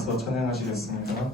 가서 찬양하시겠습니다.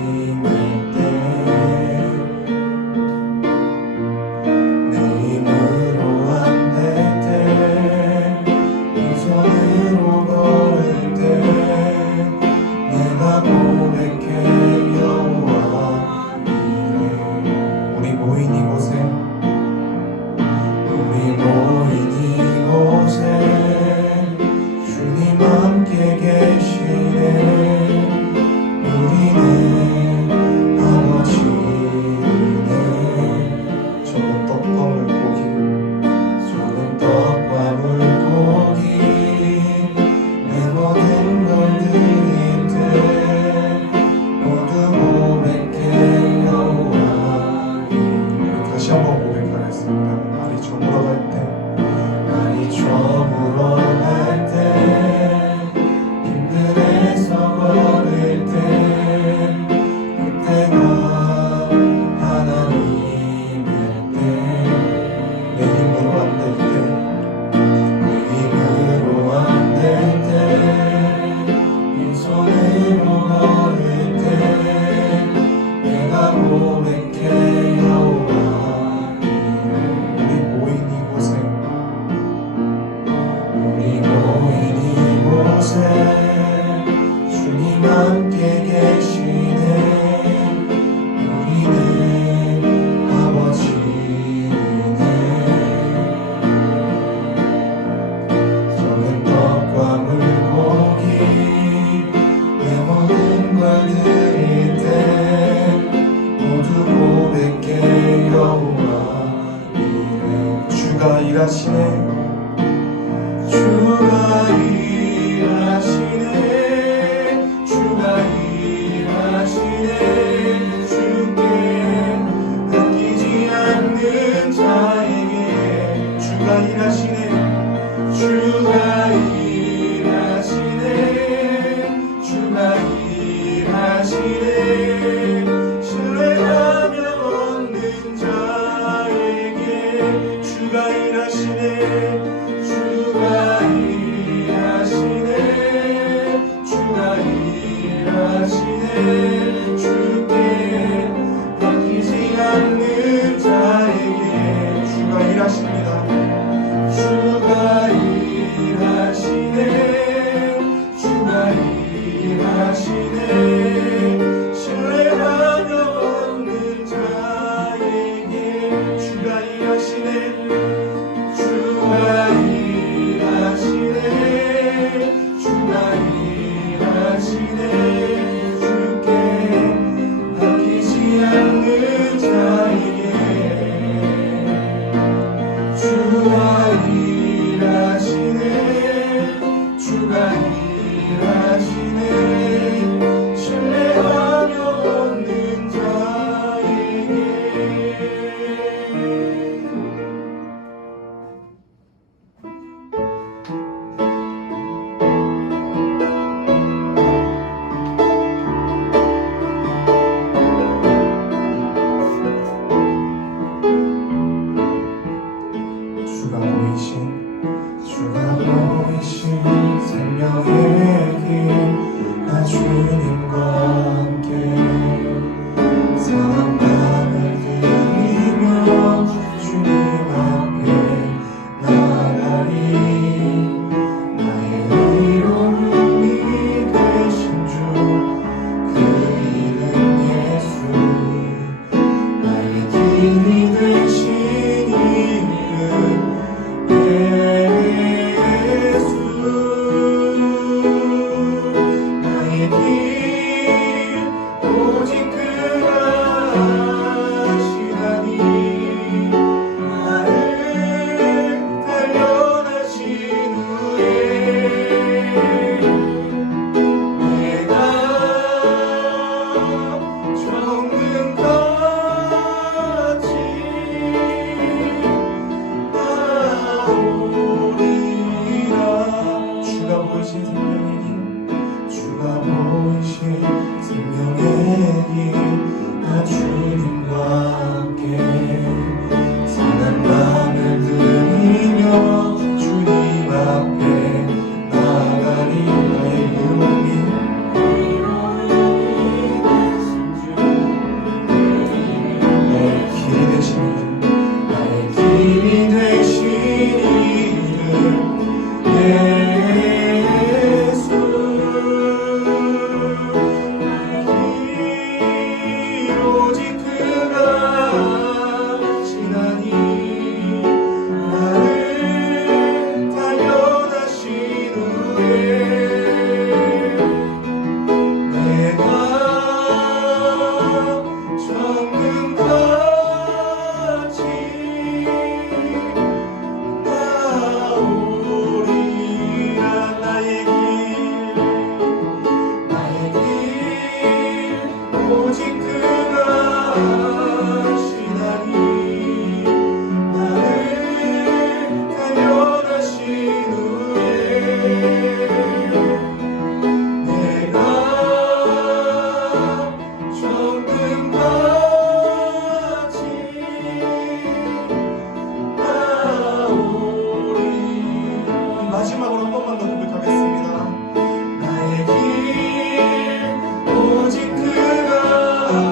하나님의 때 오직 그가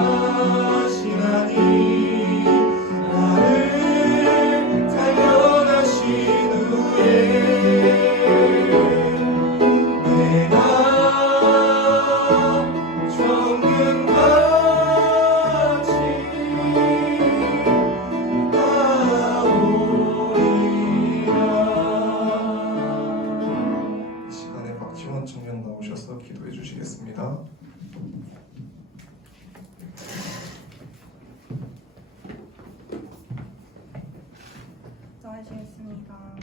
기도하시겠습니다.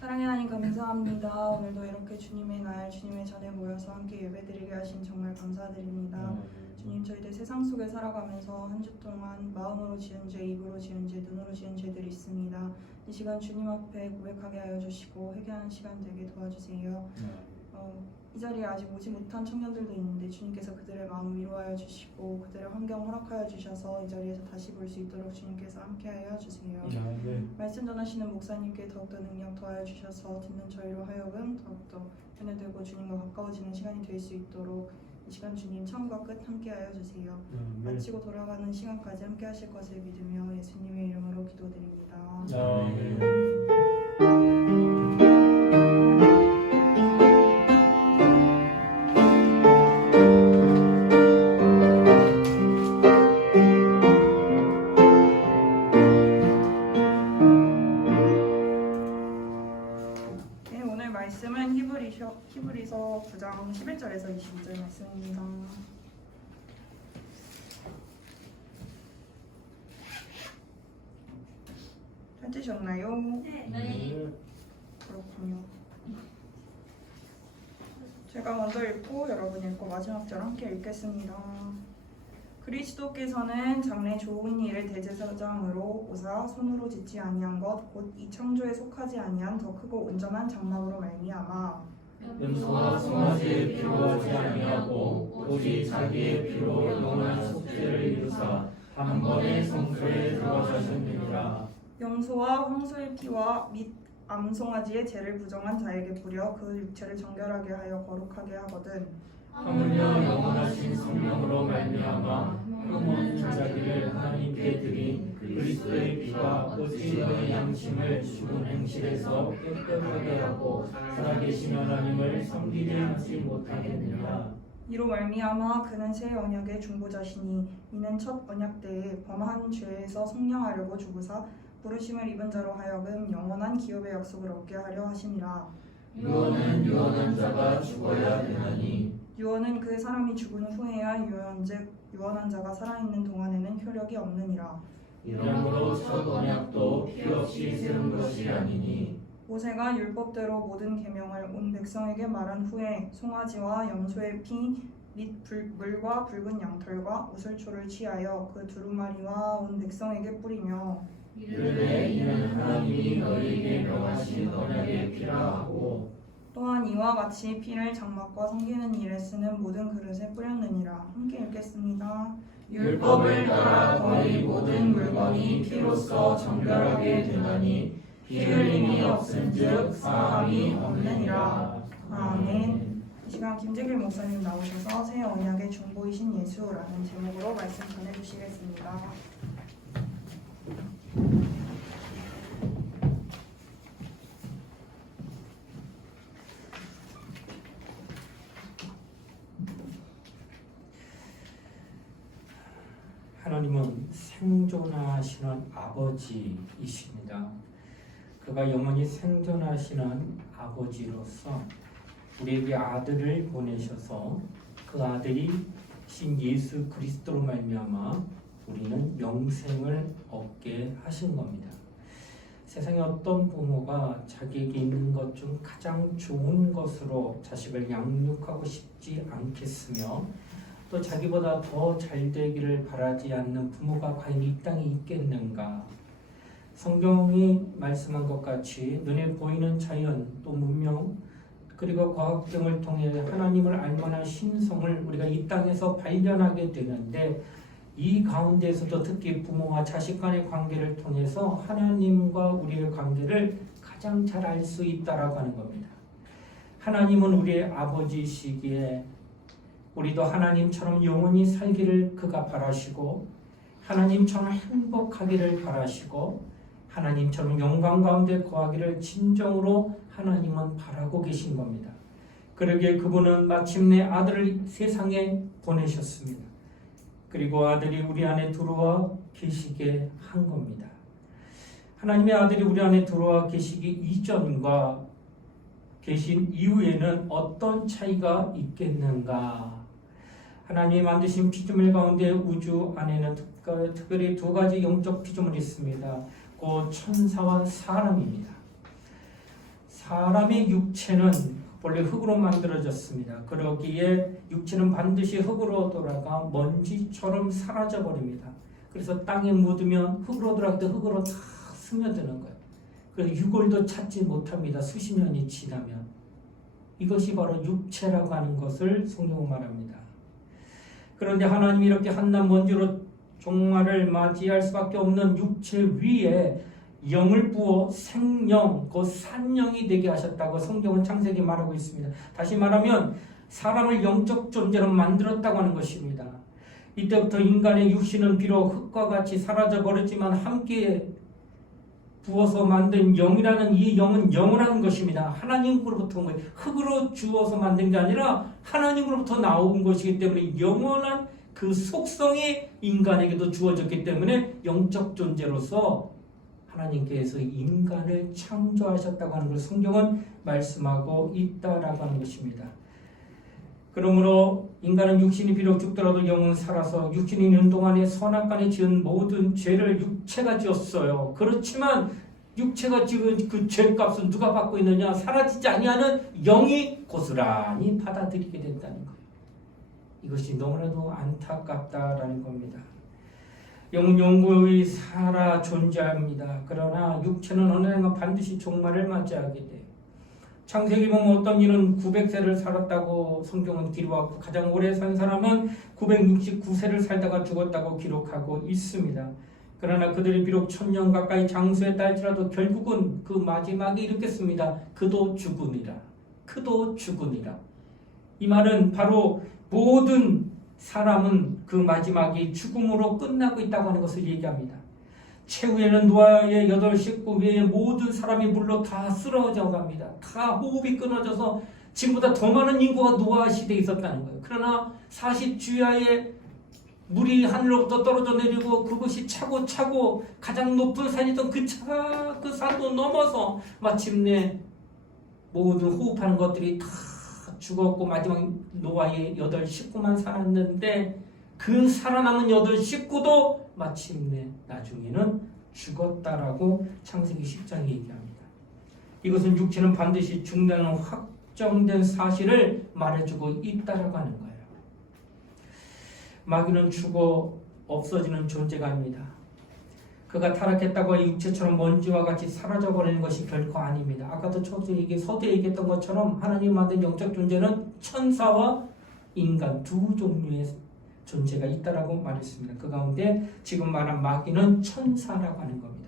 사랑의 하나님 감사합니다. 오늘도 이렇게 주님의 날, 주님의 전에 모여서 함께 예배드리게 하신 정말 감사드립니다. 주님, 저희들 세상 속에 살아가면서 한 주 동안 마음으로 지은 죄, 입으로 지은 죄, 눈으로 지은 죄들이 있습니다. 이 시간 주님 앞에 고백하게 하여 주시고 회개하는 시간 되게 도와주세요. 이 자리에 아직 오지 못한 청년들도 있는데 주님께서 그들의 마음을 위로하여 주시고 그들의 환경 허락하여 주셔서 이 자리에서 다시 볼 수 있도록 주님께서 함께하여 주세요. 말씀 전하시는 목사님께 더욱더 능력 더하여 주셔서 듣는 저희로 하여금 더욱더 변화되고 주님과 가까워지는 시간이 될 수 있도록 이 시간 주님 처음과 끝 함께하여 주세요. 마치고 돌아가는 시간까지 함께하실 것을 믿으며 예수님의 이름으로 기도드립니다. 말씀은 히브리서 9장 11절에서 22절 말씀입니다. 찾으셨나요? 네. 그렇군요. 제가 먼저 읽고 여러분 읽고 마지막 절 함께 읽겠습니다. 그리스도께서는 장래 좋은 일을 대제사장으로 오사 손으로 짓지 아니한 것 곧 이 창조에 속하지 아니한 더 크고 온전한 장막으로 말미암아 염소와 송아지의 피로 하지 아니하고 오직 자기의 피로 영원한 속죄를 이루사 한 번에 성소에 들어가셨느니라. 염소와 황소의 피와 및 암송아지의 죄를 부정한 자에게 뿌려 그 육체를 정결하게 하여 거룩하게 하거든. 하물며 영원하신 성령으로 말미암아 흠없는 자기를 하나님께 드린 그리스도의 피가 어찌 너희 양심을 죽은 행실에서 깨끗하게 하고 살아계신 하나님을 섬기게 하지 못하겠느냐. 이로 말미암아 그는 새 언약의 중보자시니 이는 첫 언약 때에 범한 죄에서 속량하려고 죽으사 부르심을 입은 자로 하여금 영원한 기업의 약속을 얻게 하려 하심이라. 유언은 유언한 자가 죽어야 되나니 유언은 그 사람이 죽은 후에야 유언즉 유언한 자가 살아있는 동안에는 효력이 없느니라. 이러므로 첫 언약도 피 없이 세운 것이 아니니 모세가 율법대로 모든 계명을 온 백성에게 말한 후에 송아지와 염소의 피 및 물과 붉은 양털과 우슬초를 취하여 그 두루마리와 온 백성에게 뿌리며 이르되 이는 하나님이 너희에게 명하신 언약의 피라 하고 또한 이와 같이 피를 장막과 섬기는 일에 쓰는 모든 그릇에 뿌렸느니라. 함께 읽겠습니다. 율법을 따라 거의 모든 물건이 피로써 정결하게 되나니 피 흘림이 없은즉 사함이 없느니라. 아멘. 이 시간 김재길 목사님 나오셔서 새 언약의 중보이신 예수라는 제목으로 말씀 전해주시겠습니다. 하나님은 생존하시는 아버지이십니다. 그가 영원히 생존하시는 아버지로서 우리에게 아들을 보내셔서 그 아들이 신 예수 그리스도로 말미암아 우리는 영생을 얻게 하신 겁니다. 세상에 어떤 부모가 자기에게 있는 것 중 가장 좋은 것으로 자식을 양육하고 싶지 않겠으며 또 자기보다 더 잘 되기를 바라지 않는 부모가 과연 이 땅에 있겠는가? 성경이 말씀한 것 같이 눈에 보이는 자연 또 문명 그리고 과학 등을 통해 하나님을 알 만한 신성을 우리가 이 땅에서 발견하게 되는데 이 가운데서도 특히 부모와 자식 간의 관계를 통해서 하나님과 우리의 관계를 가장 잘 알 수 있다라고 하는 겁니다. 하나님은 우리의 아버지이시기에 우리도 하나님처럼 영원히 살기를 그가 바라시고 하나님처럼 행복하기를 바라시고 하나님처럼 영광 가운데 거하기를 진정으로 하나님은 바라고 계신 겁니다. 그러기에 그분은 마침내 아들을 세상에 보내셨습니다. 그리고 아들이 우리 안에 들어와 계시게 한 겁니다. 하나님의 아들이 우리 안에 들어와 계시기 이전과 계신 이후에는 어떤 차이가 있겠는가? 하나님이 만드신 피조물 가운데 우주 안에는 특별히 두 가지 영적 피조물이 있습니다. 곧 천사와 사람입니다. 사람의 육체는 원래 흙으로 만들어졌습니다. 그러기에 육체는 반드시 흙으로 돌아가 먼지처럼 사라져 버립니다. 그래서 땅에 묻으면 흙으로 돌아갈 때 흙으로 다 스며드는 거예요. 그래서 유골도 찾지 못합니다. 수십 년이 지나면. 이것이 바로 육체라고 하는 것을 성경은 말합니다. 그런데 하나님이 이렇게 한낱 먼지로 종말을 맞이할 수밖에 없는 육체 위에 영을 부어 생명, 곧 산영이 되게 하셨다고 성경은 창세기 말하고 있습니다. 다시 말하면 사람을 영적 존재로 만들었다고 하는 것입니다. 이때부터 인간의 육신은 비록 흙과 같이 사라져 버렸지만 함께 부어서 만든 영이라는 이 영은 영원한 것입니다. 하나님으로부터 온 거예요. 흙으로 주어서 만든 게 아니라 하나님으로부터 나온 것이기 때문에 영원한 그 속성이 인간에게도 주어졌기 때문에 영적 존재로서 하나님께서 인간을 창조하셨다고 하는 걸 성경은 말씀하고 있다라고 하는 것입니다. 그러므로 인간은 육신이 비록 죽더라도 영은 살아서 육신이 있는 동안에 선악간에 지은 모든 죄를 육체가 지었어요. 그렇지만 육체가 지은 그 죄값은 누가 받고 있느냐? 사라지지 아니하는 영이 고스란히 받아들이게 된다는 거예요. 이것이 너무나도 안타깝다라는 겁니다. 영은 영구히 살아 존재합니다. 그러나 육체는 어느 날 반드시 종말을 맞이하게 돼요. 창세기 보면 어떤 이는 900세를 살았다고 성경은 기록하고 가장 오래 산 사람은 969세를 살다가 죽었다고 기록하고 있습니다. 그러나 그들이 비록 1000년 가까이 장수했다 할지라도 결국은 그 마지막에 이렇게 씁니다. 그도 죽으니라. 그도 죽으니라. 이 말은 바로 모든 사람은 그 마지막이 죽음으로 끝나고 있다고 하는 것을 얘기합니다. 최후에는 노아의 8 식구 외에 모든 사람이 물로 다 쓰러져 갑니다. 다 호흡이 끊어져서 지금보다 더 많은 인구가 노아 시대에 있었다는 거예요. 그러나 40주야에 물이 하늘로부터 떨어져 내리고 그것이 차고 가장 높은 산이던 그 산도 넘어서 마침내 모든 호흡하는 것들이 다 죽었고 마지막 노아의 8 식구만 살았는데 그 살아남은 8 식구도 마침내 나중에는 죽었다라고 창세기 10장에 얘기합니다. 이것은 육체는 반드시 죽는다는 확정된 사실을 말해주고 있다라고 하는 거예요. 마귀는 죽어 없어지는 존재가 아닙니다. 그가 타락했다고 육체처럼 먼지와 같이 사라져버리는 것이 결코 아닙니다. 아까도 서두에 얘기했던 것처럼 하나님 만든 영적 존재는 천사와 인간 두 종류의 존재가 있다라고 말했습니다. 그 가운데 지금 말한 마귀는 천사라고 하는 겁니다.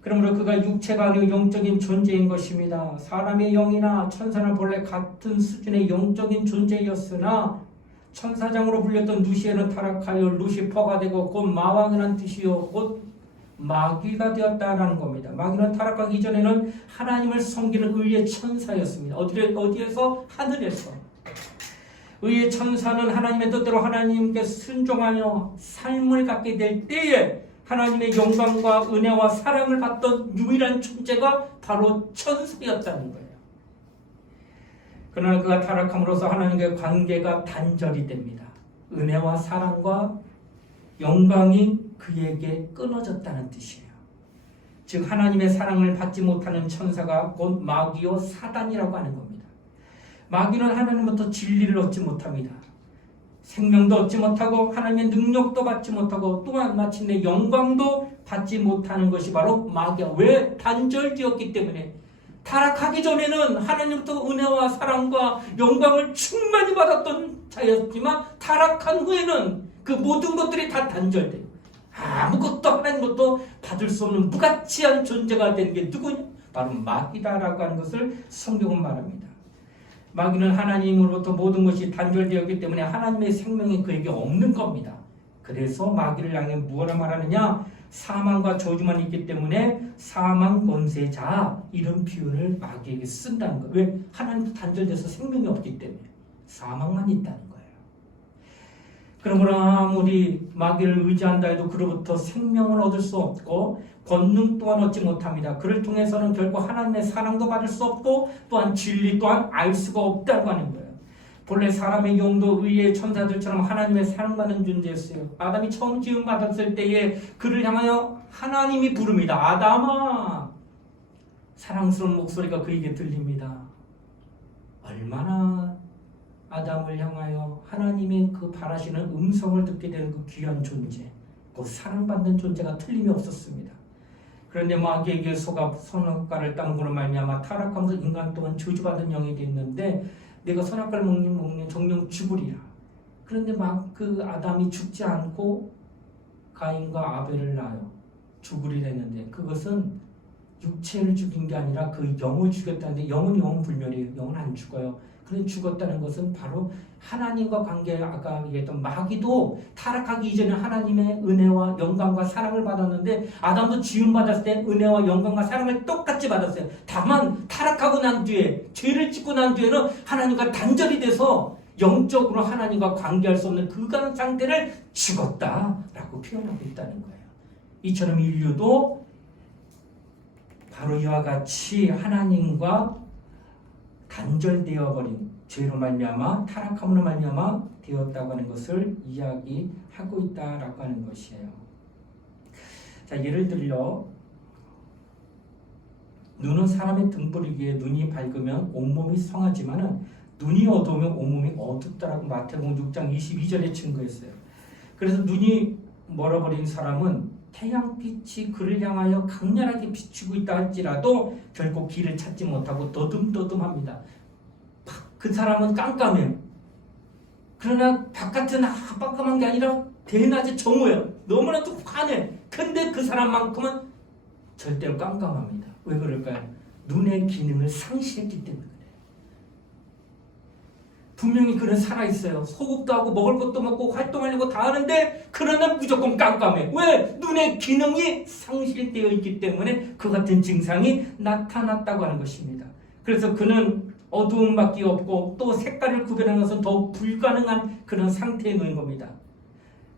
그러므로 그가 육체가 아니고 영적인 존재인 것입니다. 사람의 영이나 천사는 본래 같은 수준의 영적인 존재였으나 천사장으로 불렸던 루시엘은 타락하여 루시퍼가 되고 곧 마왕이라는 뜻이요 곧 마귀가 되었다라는 겁니다. 마귀는 타락하기 이전에는 하나님을 섬기는 의의 천사였습니다. 어디에서? 하늘에서. 의의 천사는 하나님의 뜻대로 하나님께 순종하며 삶을 갖게 될 때에 하나님의 영광과 은혜와 사랑을 받던 유일한 존재가 바로 천사였다는 거예요. 그러나 그가 타락함으로써 하나님과의 관계가 단절이 됩니다. 은혜와 사랑과 영광이 그에게 끊어졌다는 뜻이에요. 즉 하나님의 사랑을 받지 못하는 천사가 곧 마귀요 사단이라고 하는 겁니다. 마귀는 하나님부터 진리를 얻지 못합니다. 생명도 얻지 못하고 하나님의 능력도 받지 못하고 또한 마침내 영광도 받지 못하는 것이 바로 마귀야. 왜? 단절되었기 때문에. 타락하기 전에는 하나님부터 은혜와 사랑과 영광을 충만히 받았던 자였지만 타락한 후에는 그 모든 것들이 다 단절돼요. 아무것도 하나님부터 받을 수 없는 무가치한 존재가 된 게 누구냐? 바로 마귀다라고 하는 것을 성경은 말합니다. 마귀는 하나님으로부터 모든 것이 단절되었기 때문에 하나님의 생명이 그에게 없는 겁니다. 그래서 마귀를 향해 무엇을 말하느냐? 사망과 저주만 있기 때문에 사망 권세자 이런 표현을 마귀에게 쓴다는 거예요. 왜? 하나님도 단절돼서 생명이 없기 때문에 사망만 있다는 거예요. 그러므로 아무리 마귀를 의지한다 해도 그로부터 생명을 얻을 수 없고 권능 또한 얻지 못합니다. 그를 통해서는 결코 하나님의 사랑도 받을 수 없고 또한 진리 또한 알 수가 없다고 하는 거예요. 본래 사람의 영도 의의 천사들처럼 하나님의 사랑받는 존재였어요. 아담이 처음 지음받았을 때에 그를 향하여 하나님이 부릅니다. 아담아! 사랑스러운 목소리가 그에게 들립니다. 얼마나 아담을 향하여 하나님의 그 바라시는 음성을 듣게 되는 그 귀한 존재, 그 사랑받는 존재가 틀림이 없었습니다. 그런데 마귀에게 속아 선악과를 따먹으로 말미암아 타락하면서 인간 동안 저주받은 영이 됐는데 내가 선악과를 먹는 정령 죽으리라. 그런데 막 그 아담이 죽지 않고 가인과 아벨을 낳아요. 죽으리라 했는데 그것은 육체를 죽인 게 아니라 그 영을 죽였다는데 영은 영불멸이에요. 영은 안 죽어요. 그런데 죽었다는 것은 바로 하나님과 관계, 아까 얘기했던 마귀도 타락하기 이전에 하나님의 은혜와 영광과 사랑을 받았는데 아담도 지음받았을 때 은혜와 영광과 사랑을 똑같이 받았어요. 다만 타락하고 난 뒤에 죄를 짓고 난 뒤에는 하나님과 단절이 돼서 영적으로 하나님과 관계할 수 없는 그간 상태를 죽었다라고 표현하고 있다는 거예요. 이처럼 인류도 바로 이와 같이 하나님과 단절되어 버린 죄로 말미암아 타락함으로 말미암아 되었다고 하는 것을 이야기하고 있다라고 하는 것이에요. 자, 예를 들려 눈은 사람의 등불이기에 눈이 밝으면 온몸이 성하지만은 눈이 어두우면 온몸이 어둡다라고 마태복음 6장 22절에 증거했어요. 그래서 눈이 멀어버린 사람은 태양빛이 그를 향하여 강렬하게 비추고 있다 할지라도 결국 길을 찾지 못하고 더듬더듬합니다. 그 사람은 깜깜해요. 그러나 바깥은 깜깜한 게 아니라 대낮에 정오예요. 너무나도 환해. 근데 그 사람만큼은 절대로 깜깜합니다. 왜 그럴까요? 눈의 기능을 상실했기 때문에 그래요. 분명히 그는 살아있어요. 소급도 하고 먹을 것도 먹고 활동하려고 다 하는데 그러나 무조건 깜깜해. 왜? 눈의 기능이 상실되어 있기 때문에 그 같은 증상이 나타났다고 하는 것입니다. 그래서 그는 어두움밖에 없고 또 색깔을 구별하는 것은 더 불가능한 그런 상태에 놓인 겁니다.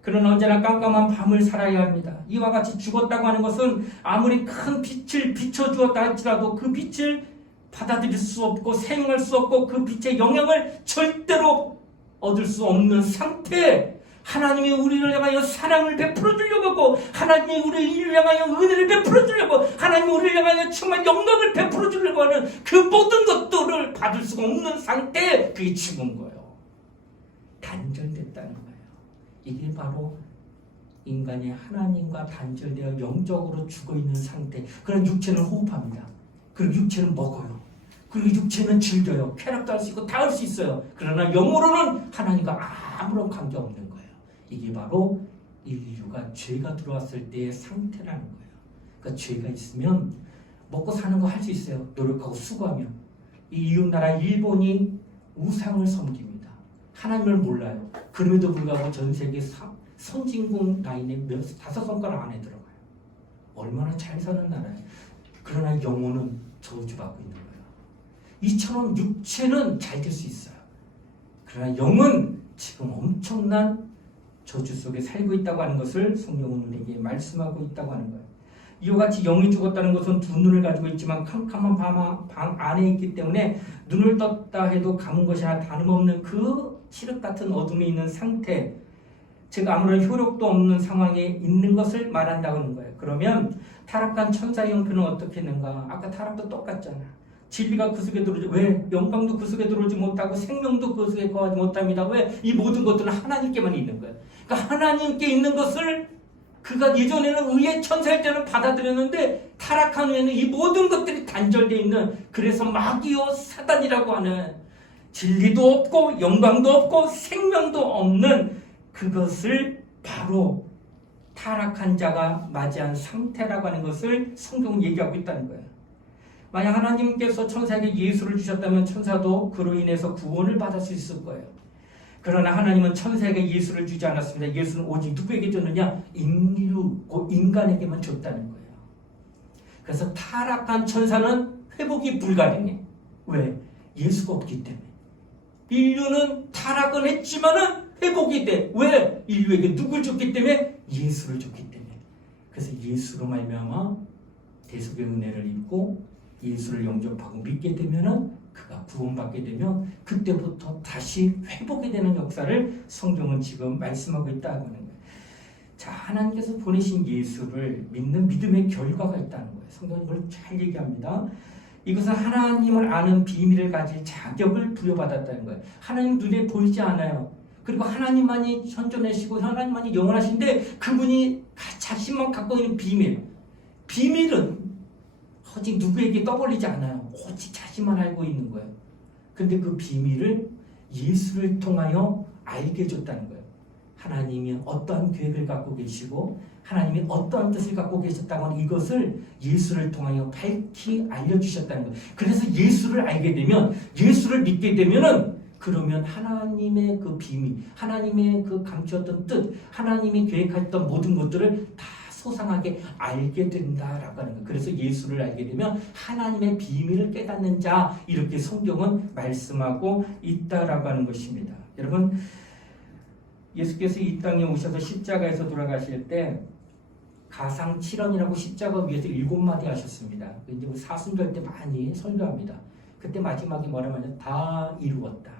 그는 언제나 깜깜한 밤을 살아야 합니다. 이와 같이 죽었다고 하는 것은 아무리 큰 빛을 비춰주었다 할지라도 그 빛을 받아들일 수 없고 사용할 수 없고 그 빛의 영향을 절대로 얻을 수 없는 상태. 하나님이 우리를 향하여 사랑을 베풀어 주려고 하고 하나님이 우리를 향하여 은혜를 베풀어 주려고 하나님이 우리를 향하여 정말 영광을 베풀어 주려고 하는 그 모든 것들을 받을 수가 없는 상태에 그게 죽은 거예요. 단절됐다는 거예요. 이게 바로 인간이 하나님과 단절되어 영적으로 죽어있는 상태. 그런 육체는 호흡합니다. 그리고 육체는 먹어요. 그리고 육체는 즐겨요. 쾌락도 할 수 있고 다 할 수 있어요. 그러나 영으로는 하나님과 아무런 관계없는 거예요. 이게 바로 인류가 죄가 들어왔을 때의 상태라는 거예요. 그러니까 죄가 있으면 먹고 사는 거 할 수 있어요. 노력하고 수고하면. 이 이웃나라 일본이 우상을 섬깁니다. 하나님을 몰라요. 그럼에도 불구하고 전 세계 선진국 라인에 5손가락 안에 들어가요. 얼마나 잘 사는 나라예요. 그러나 영혼은 저주받고 있는 거예요. 이처럼 육체는 잘 될 수 있어요. 그러나 영은 지금 엄청난 저주 속에 살고 있다고 하는 것을 성경은 우리에게 말씀하고 있다고 하는 거예요. 이와 같이 영이 죽었다는 것은 두 눈을 가지고 있지만 캄캄한 방 안에 있기 때문에 눈을 떴다 해도 감은 것이 다름없는 그 칠흑 같은 어둠에 있는 상태, 즉 아무런 효력도 없는 상황에 있는 것을 말한다고 하는 거예요. 그러면 타락한 천사의 형편은 어떻게 했는가? 아까 타락도 똑같잖아. 진리가 그 속에 들어오지, 왜? 영광도 그 속에 들어오지 못하고 생명도 그 속에 거하지 못합니다. 왜? 이 모든 것들은 하나님께만 있는 거예요. 그러니까 하나님께 있는 것을 그가 예전에는 의의 천사일 때는 받아들였는데 타락한 후에는 이 모든 것들이 단절되어 있는, 그래서 마귀요 사단이라고 하는 진리도 없고 영광도 없고 생명도 없는 그것을 바로 타락한 자가 맞이한 상태라고 하는 것을 성경은 얘기하고 있다는 거예요. 만약 하나님께서 천사에게 예수를 주셨다면 천사도 그로 인해서 구원을 받을 수 있을 거예요. 그러나 하나님은 천사에게 예수를 주지 않았습니다. 예수는 오직 누구에게 줬느냐? 인간에게만 줬다는 거예요. 그래서 타락한 천사는 회복이 불가능해. 왜? 예수가 없기 때문에. 인류는 타락은 했지만은 회복이 돼. 왜? 인류에게 누굴 줬기 때문에? 예수를 줬기 때문에. 그래서 예수로 말미암아 대속의 은혜를 입고 예수를 영접하고 믿게 되면은 그가 구원받게 되면 그때부터 다시 회복이 되는 역사를 성경은 지금 말씀하고 있다는 거예요. 자, 하나님께서 보내신 예수를 믿는 믿음의 결과가 있다는 거예요. 성경은 이걸 잘 얘기합니다. 이것은 하나님을 아는 비밀을 가질 자격을 부여받았다는 거예요. 하나님 눈에 보이지 않아요. 그리고 하나님만이 선전하시고 하나님만이 영원하신데 그분이 자신만 갖고 있는 비밀은 오직 누구에게 떠벌리지 않아요. 오직 자신만 알고 있는 거예요. 근데 그 비밀을 예수를 통하여 알게 해줬다는 거예요. 하나님이 어떠한 계획을 갖고 계시고 하나님이 어떠한 뜻을 갖고 계셨다고 하는 이것을 예수를 통하여 밝히 알려주셨다는 거예요. 그래서 예수를 알게 되면, 예수를 믿게 되면은 그러면 하나님의 그 비밀, 하나님의 그 감추었던 뜻, 하나님이 계획했던 모든 것들을 다 소상하게 알게 된다라고 하는 거예요. 그래서 예수를 알게 되면 하나님의 비밀을 깨닫는 자, 이렇게 성경은 말씀하고 있다라고 하는 것입니다. 여러분, 예수께서 이 땅에 오셔서 십자가에서 돌아가실 때 가상 7원이라고 십자가 위에서 7마디 하셨습니다. 이제 우리 사순절 때 많이 설교합니다. 그때 마지막에 뭐라면 다 이루었다.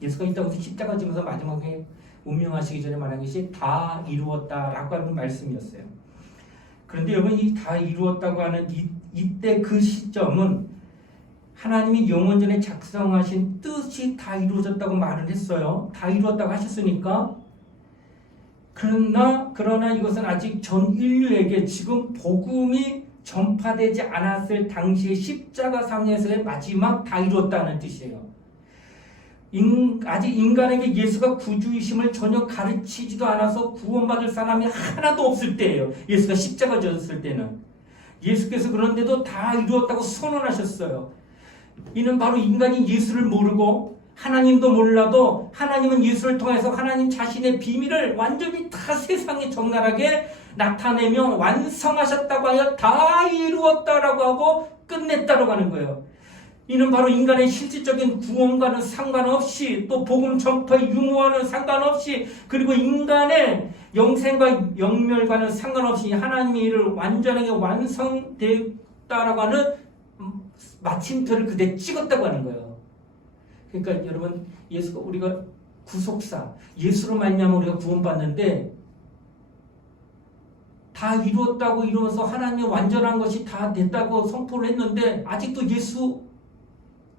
예수가 이 땅에서 십자가 지면서 마지막에 운명하시기 전에 말한 것이 다 이루었다라고 하는 말씀이었어요. 그런데 여러분, 이 다 이루었다고 하는 이때 그 시점은 하나님이 영원전에 작성하신 뜻이 다 이루어졌다고 말을 했어요. 다 이루었다고 하셨으니까. 그러나 이것은 아직 전 인류에게 지금 복음이 전파되지 않았을 당시의 십자가상에서의 마지막 다 이루었다는 뜻이에요. 아직 인간에게 예수가 구주이심을 전혀 가르치지도 않아서 구원받을 사람이 하나도 없을 때예요. 예수가 십자가 졌을 때는. 예수께서 그런데도 다 이루었다고 선언하셨어요. 이는 바로 인간이 예수를 모르고 하나님도 몰라도 하나님은 예수를 통해서 하나님 자신의 비밀을 완전히 다 세상에 적나라하게 나타내며 완성하셨다고 하여 다 이루었다라고 하고 끝냈다라고 하는 거예요. 이는 바로 인간의 실질적인 구원과는 상관없이, 또 복음 전파의 유무와는 상관없이, 그리고 인간의 영생과 영멸과는 상관없이 하나님의 일을 완전하게 완성되었다라고 하는 마침표를 그대 찍었다고 하는 거예요. 그러니까 여러분, 예수가 우리가 구속사, 예수로 말미암아 우리가 구원받는데 다 이루었다고 이루어서 하나님의 완전한 것이 다 됐다고 선포를 했는데 아직도 예수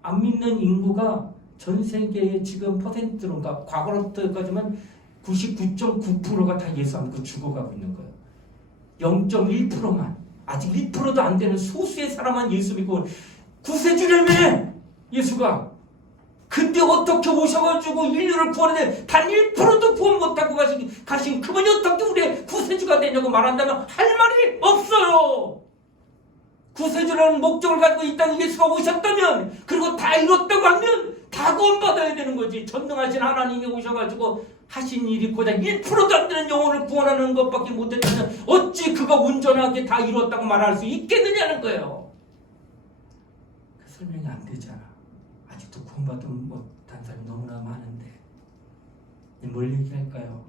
안 믿는 인구가 전 세계의 지금 퍼센트로, 그러니까 과거로부터까지만 99.9%가 다 예수 안 믿고 죽어가고 있는 거예요. 0.1%만, 아직 1%도 안 되는 소수의 사람만 예수 믿고 구세주라며 예수가. 근데 어떻게 오셔가지고 인류를 구원하는데 단 1%도 구원 못하고 가신 그분이 어떻게 우리의 구세주가 되냐고 말한다면 할 말이 없어요. 구세주라는 목적을 가지고 이 땅에 예수가 오셨다면, 그리고 다 이뤘다고 하면 다 구원받아야 되는 거지. 전능하신 하나님이 오셔가지고 하신 일이 고작 1%도 안 되는 영혼을 구원하는 것밖에 못했다면 어찌 그가 온전하게 다 이뤘다고 말할 수 있겠느냐는 거예요. 그 설명이 안 되잖아. 아직도 구원받지 못한 사람이 너무나 많은데 뭘 얘기할까요?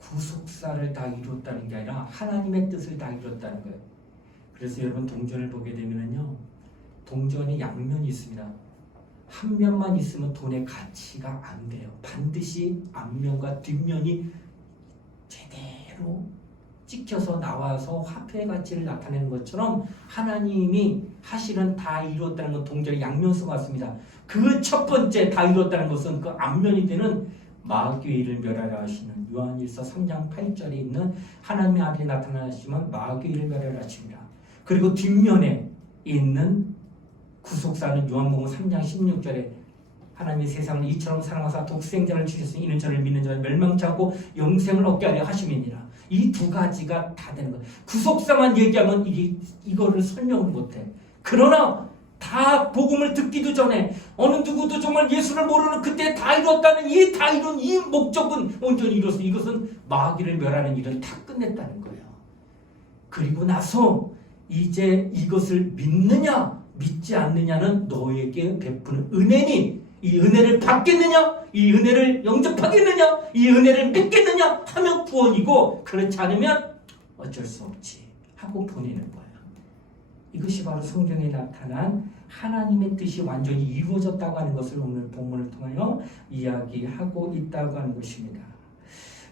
구속사를 다 이뤘다는 게 아니라 하나님의 뜻을 다 이뤘다는 거예요. 그래서 여러분, 동전을 보게 되면요, 동전이 양면이 있습니다. 한 면만 있으면 돈의 가치가 안 돼요. 반드시 앞면과 뒷면이 제대로 찍혀서 나와서 화폐의 가치를 나타내는 것처럼 하나님이 하시는 다 이루었다는 건 동전의 양면성 같습니다. 그 첫 번째 다 이루었다는 것은 그 앞면이 되는 마귀의 일을 멸하라 하시는 요한일서 3장 8절에 있는 하나님의 아들이 나타나시면 마귀의 일을 멸하라 하십니다. 그리고 뒷면에 있는 구속사는 요한복음 3장 16절에 하나님이 세상을 이처럼 사랑하사 독생자를 주셨으니 이는 저를 믿는 자는 멸망치 않고 영생을 얻게 하려 하심이니라. 이 두 가지가 다 되는 거예요. 구속사만 얘기하면 이거를 설명을 못해. 그러나 다 복음을 듣기도 전에 어느 누구도 정말 예수를 모르는 그때 다 이뤘다는 이 다 이룬 이 목적은 온전히 이뤘어. 이것은 마귀를 멸하는 일은 다 끝냈다는 거예요. 그리고 나서 이제 이것을 믿느냐 믿지 않느냐는 너에게 베푸는 은혜니, 이 은혜를 받겠느냐, 이 은혜를 영접하겠느냐, 이 은혜를 믿겠느냐 하면 구원이고, 그렇지 않으면 어쩔 수 없지 하고 보내는 거예요. 이것이 바로 성경에 나타난 하나님의 뜻이 완전히 이루어졌다고 하는 것을 오늘 본문을 통하여 이야기하고 있다고 하는 것입니다.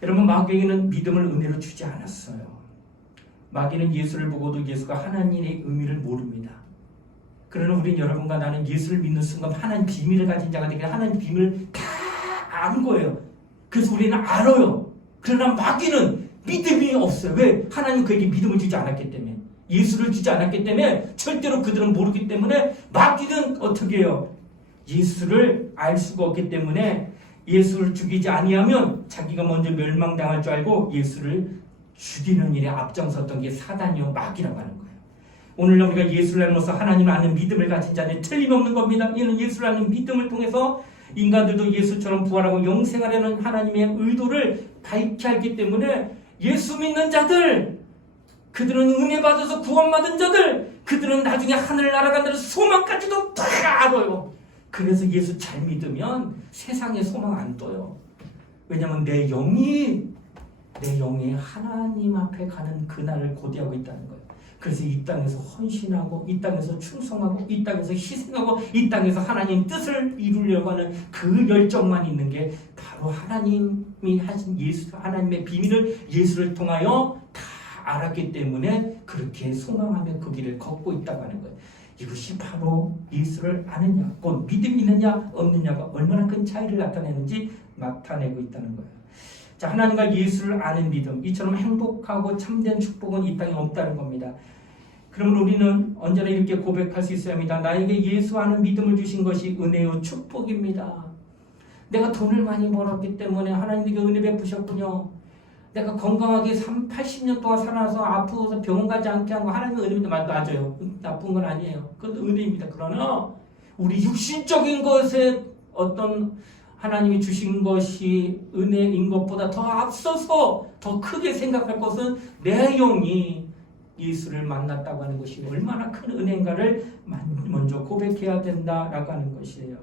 여러분, 마귀에게는 믿음을 은혜로 주지 않았어요. 마귀는 예수를 보고도 예수가 하나님의 의미를 모릅니다. 그러나 우린 여러분과 나는 예수를 믿는 순간 하나님 비밀을 가진 자가 되게 하나님 비밀을 다 아는 거예요. 그래서 우리는 알아요. 그러나 마귀는 믿음이 없어요. 왜? 하나님 그에게 믿음을 주지 않았기 때문에, 예수를 주지 않았기 때문에, 절대로 그들은 모르기 때문에 마귀는 어떻게 해요? 예수를 알 수가 없기 때문에 예수를 죽이지 아니하면 자기가 먼저 멸망당할 줄 알고 예수를 죽이는 일에 앞장섰던 게 사단이요 마귀라고 하는 거예요. 오늘 우리가 예수를 알면서 하나님을 아는 믿음을 가진 자는 틀림없는 겁니다. 이는 예수를 아는 믿음을 통해서 인간들도 예수처럼 부활하고 영생하려는 하나님의 의도를 밝게 알기 때문에 예수 믿는 자들, 그들은 은혜 받아서 구원받은 자들, 그들은 나중에 하늘 날아간다는 소망까지도 다 알아요. 그래서 예수 잘 믿으면 세상에 소망 안 떠요. 왜냐하면 내 영이 하나님 앞에 가는 그날을 고대하고 있다는 거예요. 그래서 이 땅에서 헌신하고, 이 땅에서 충성하고, 이 땅에서 희생하고, 이 땅에서 하나님 뜻을 이루려고 하는 그 열정만 있는 게 바로 하나님이 하신 하나님의 비밀을 예수를 통하여 다 알았기 때문에 그렇게 소망하며 그 길을 걷고 있다고 하는 거예요. 이것이 바로 예수를 아느냐, 곧 믿음이 있느냐 없느냐가 얼마나 큰 차이를 나타내는지 나타내고 있다는 거예요. 자, 하나님과 예수를 아는 믿음, 이처럼 행복하고 참된 축복은 이 땅에 없다는 겁니다. 그러면 우리는 언제나 이렇게 고백할 수 있어야 합니다. 나에게 예수 아는 믿음을 주신 것이 은혜요 축복입니다. 내가 돈을 많이 벌었기 때문에 하나님께 은혜 베푸셨군요. 내가 건강하게 80년 동안 살아서 아프고서 병원 가지 않게 한 거 하나님의 은혜입니다. 맞아요. 나쁜 건 아니에요. 그건 은혜입니다. 그러나 우리 육신적인 것에 어떤 하나님이 주신 것이 은혜인 것보다 더 앞서서 더 크게 생각할 것은 내 영이 예수를 만났다고 하는 것이 얼마나 큰 은혜인가를 먼저 고백해야 된다라고 하는 것이에요.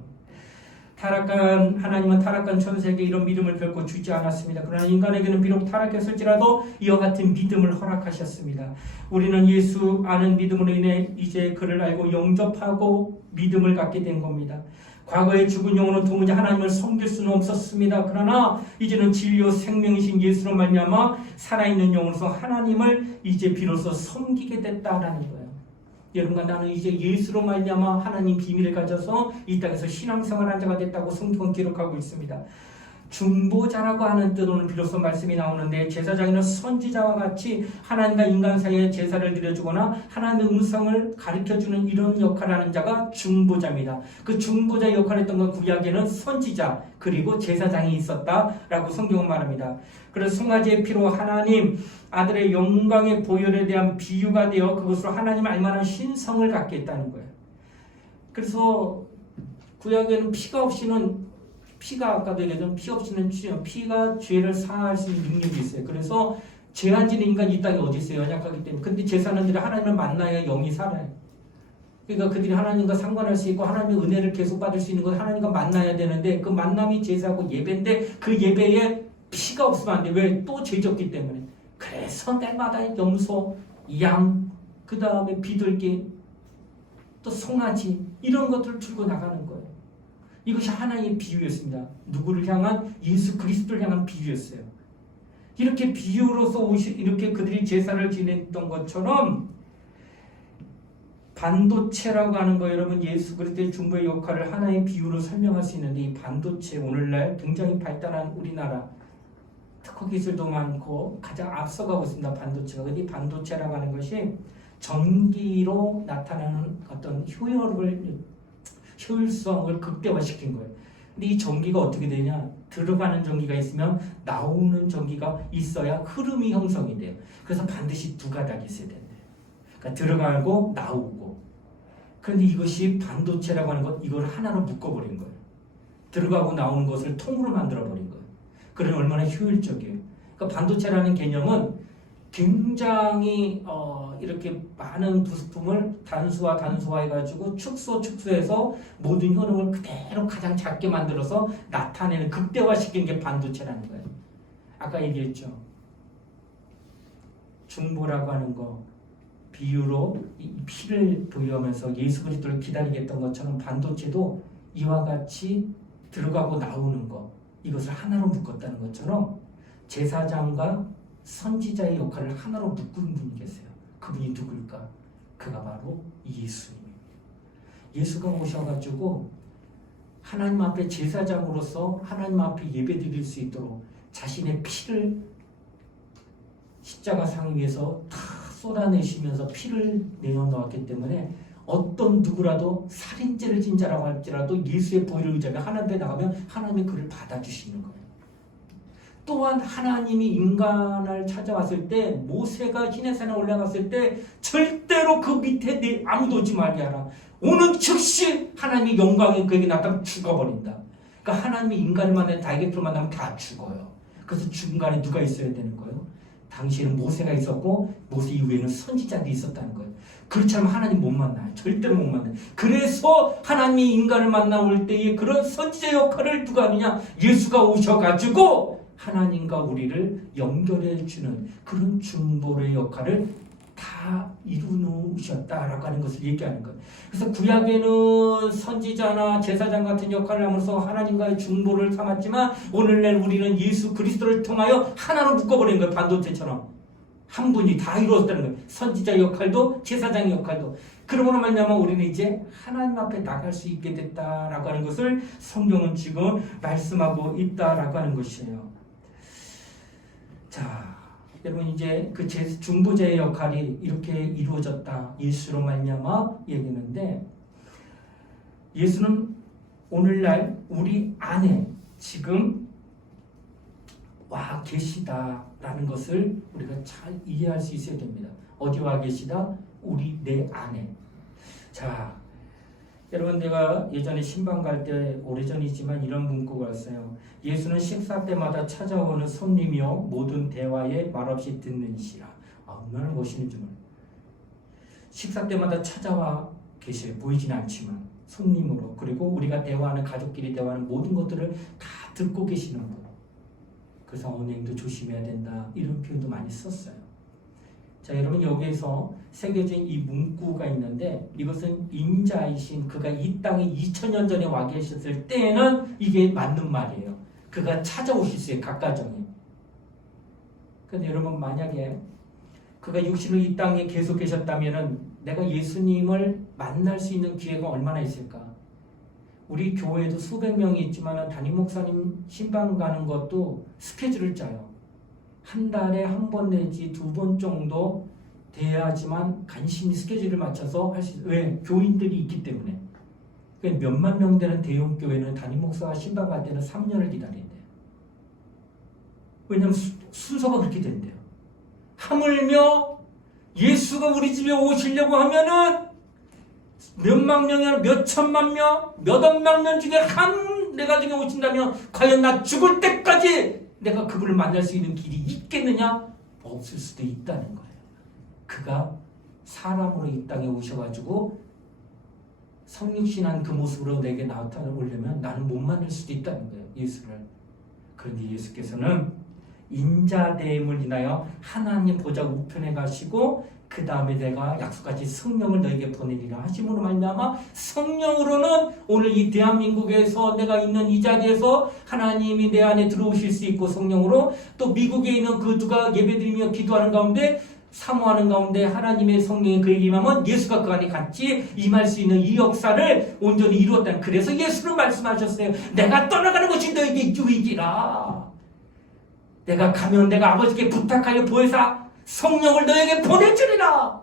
하나님은 타락한 천사에게 이런 믿음을 결코 주지 않았습니다. 그러나 인간에게는 비록 타락했을지라도 이와 같은 믿음을 허락하셨습니다. 우리는 예수 아는 믿음으로 인해 이제 그를 알고 영접하고 믿음을 갖게 된 겁니다. 과거에 죽은 영혼은 도무지 하나님을 섬길 수는 없었습니다. 그러나 이제는 진리요 생명이신 예수로 말미암아 살아있는 영으로서 하나님을 이제 비로소 섬기게 됐다라는 거예요. 여러분과 나는 이제 예수로 말미암아 하나님 비밀을 가져서 이 땅에서 신앙생활한 자가 됐다고 성경은 기록하고 있습니다. 중보자라고 하는 뜻으로는 비로소 말씀이 나오는데, 제사장이는 선지자와 같이 하나님과 인간 사이에 제사를 드려주거나 하나님의 음성을 가르쳐주는 이런 역할을 하는 자가 중보자입니다. 그 중보자 역할을 했던 건 구약에는 선지자 그리고 제사장이 있었다라고 성경은 말합니다. 그래서 송아지의 피로 하나님 아들의 영광의 보혈에 대한 비유가 되어 그것으로 하나님을 알만한 신성을 갖게 했다는 거예요. 그래서 구약에는 피가 아까도 얘기했지만 피 없이는 피가 죄를 사할 수 있는 능력이 있어요. 그래서 죄 안 지는 인간이 이 땅에 어디 있어요? 연약하기 때문에. 근데 제사장들이 하나님을 만나야 영이 살아요. 그러니까 그들이 하나님과 상관할 수 있고 하나님의 은혜를 계속 받을 수 있는 건 하나님과 만나야 되는데, 그 만남이 제사고 예배인데 그 예배에 피가 없으면 안 돼. 왜? 또 죄졌기 때문에. 그래서 때마다 염소, 양, 그 다음에 비둘기, 또 송아지 이런 것들을 들고 나가는 거예요. 이것이 하나님의 비유였습니다. 누구를 향한? 예수 그리스도를 향한 비유였어요. 이렇게 비유로서 이렇게 그들이 제사를 지냈던 것처럼 반도체라고 하는 거, 여러분, 예수 그리스도의 중보의 역할을 하나의 비유로 설명할 수 있는데, 이 반도체 오늘날 굉장히 발달한 우리나라 특허 기술도 많고 가장 앞서가고 있습니다. 반도체가. 근데 이 반도체라고 하는 것이 전기로 나타나는 어떤 효율성을 극대화시킨 거예요. 근데 이 전기가 어떻게 되냐? 들어가는 전기가 있으면 나오는 전기가 있어야 흐름이 형성이 돼요. 그래서 반드시 두 가닥이 있어야 된대요. 그러니까 들어가고 나오고. 그런데 이것이 반도체라고 하는 것, 이걸 하나로 묶어버린 거예요. 들어가고 나오는 것을 통으로 만들어버린 거예요. 그러니 얼마나 효율적이에요. 그러니까 반도체라는 개념은 굉장히 이렇게 많은 부속품을 단수화해가지고 축소해서 모든 효능을 그대로 가장 작게 만들어서 나타내는, 극대화시킨 게 반도체라는 거예요. 아까 얘기했죠. 중보라고 하는 거, 비유로 이 피를 보유하면서 예수 그리스도를 기다리겠던 것처럼 반도체도 이와 같이 들어가고 나오는 것, 이것을 하나로 묶었다는 것처럼 제사장과 선지자의 역할을 하나로 묶은 분이 계세요. 그분이 누굴까? 그가 바로 예수님입니다. 예수가 오셔가지고 하나님 앞에 제사장으로서 하나님 앞에 예배드릴 수 있도록 자신의 피를 십자가상 위에서 다 쏟아내시면서 피를 내어놓았기 때문에 어떤 누구라도 살인죄를 진 자라고 할지라도 예수의 보혈을 의지하며 하나님 앞에 나가면 하나님이 그를 받아주시는 거예요. 또한 하나님이 인간을 찾아왔을 때 모세가 시내산에 올라갔을 때 절대로 그 밑에 아무도 오지 말게 하라. 오는 즉시 하나님의 영광이 그에게 나타나면 죽어버린다. 그러니까 하나님이 인간을 만나면 다이게트로 만나면 다 죽어요. 그래서 중간에 누가 있어야 되는 거예요? 당시에는 모세가 있었고 모세 이후에는 선지자들이 있었다는 거예요. 그렇지 않으면 하나님 못 만나요. 절대로 못 만나요. 그래서 하나님이 인간을 만나올 때에 그런 선지자 역할을 누가 하느냐? 예수가 오셔가지고 하나님과 우리를 연결해 주는 그런 중보의 역할을 다 이루놓으셨다라고 하는 것을 얘기하는 거예요. 그래서 구약에는 선지자나 제사장 같은 역할을 하면서 하나님과의 중보를 삼았지만 오늘날 우리는 예수 그리스도를 통하여 하나로 묶어버리는 거예요. 반도체처럼 한 분이 다 이루었다는 거예요. 선지자 역할도 제사장 역할도. 그러므로 말미암아 우리는 이제 하나님 앞에 나갈 수 있게 됐다라고 하는 것을 성경은 지금 말씀하고 있다라고 하는 것이에요. 자, 여러분 이제 그 중보자의 역할이 이렇게 이루어졌다. 예수로 말미암아 얘기했는데 예수는 오늘날 우리 안에 지금 와 계시다라는 것을 우리가 잘 이해할 수 있어야 됩니다. 어디 와 계시다? 우리 내 안에. 자, 여러분 내가 예전에 신방 갈 때 오래전이지만 이런 문구가 왔어요. 예수는 식사 때마다 찾아오는 손님이요 모든 대화에 말없이 듣는 이시라. 얼마나 멋있는지 몰라요. 식사 때마다 찾아와 계셔요. 보이지는 않지만 손님으로. 그리고 우리가 대화하는 가족끼리 대화하는 모든 것들을 다 듣고 계시는 분. 그래서 언행도 조심해야 된다. 이런 표현도 많이 썼어요. 자, 여러분 여기에서 새겨진 이 문구가 있는데 이것은 인자이신 그가 이 땅에 2000년 전에 와 계셨을 때에는 이게 맞는 말이에요. 그가 찾아오실 수 있어요. 각 가정에. 근데 여러분 만약에 그가 육신으로 이 땅에 계속 계셨다면은 내가 예수님을 만날 수 있는 기회가 얼마나 있을까? 우리 교회에도 수백 명이 있지만 담임 목사님 신방 가는 것도 스케줄을 짜요. 한 달에 한 번 내지 2번 정도 돼야지만 간신히 스케줄을 맞춰서 할 수 있어요. 왜? 교인들이 있기 때문에. 몇만 명 되는 대형 교회는 담임 목사가 신방 갈 때는 3년을 기다린대요. 왜냐하면 순서가 그렇게 된대요. 하물며 예수가 우리 집에 오시려고 하면은 몇만 명이 아니라 몇천만 명, 몇억만 명 중에 한 내가 중에 오신다면 과연 나 죽을 때까지 내가 그분을 만날 수 있는 길이 있겠느냐? 없을 수도 있다는 거예요. 그가 사람으로 이 땅에 오셔가지고 성육신한 그 모습으로 내게 나타나려면 나는 못 만날 수도 있다는 거예요. 예수를. 그런데 예수께서는 인자됨을 인하여 하나님 보좌 우편에 가시고 그 다음에 내가 약속같이 성령을 너에게 보내리라 하심으로 말미암아 성령으로는 오늘 이 대한민국에서 내가 있는 이 자리에서 하나님이 내 안에 들어오실 수 있고 성령으로 또 미국에 있는 그 누가 예배드리며 기도하는 가운데 사모하는 가운데 하나님의 성령이 그에게 임하면 예수가 그 안에 같이 임할 수 있는 이 역사를 온전히 이루었다는. 그래서 예수는 말씀하셨어요. 내가 떠나가는 것이 너에게 유익이라. 내가 가면 내가 아버지께 부탁하여 보혜사 성령을 너에게 보내주리라.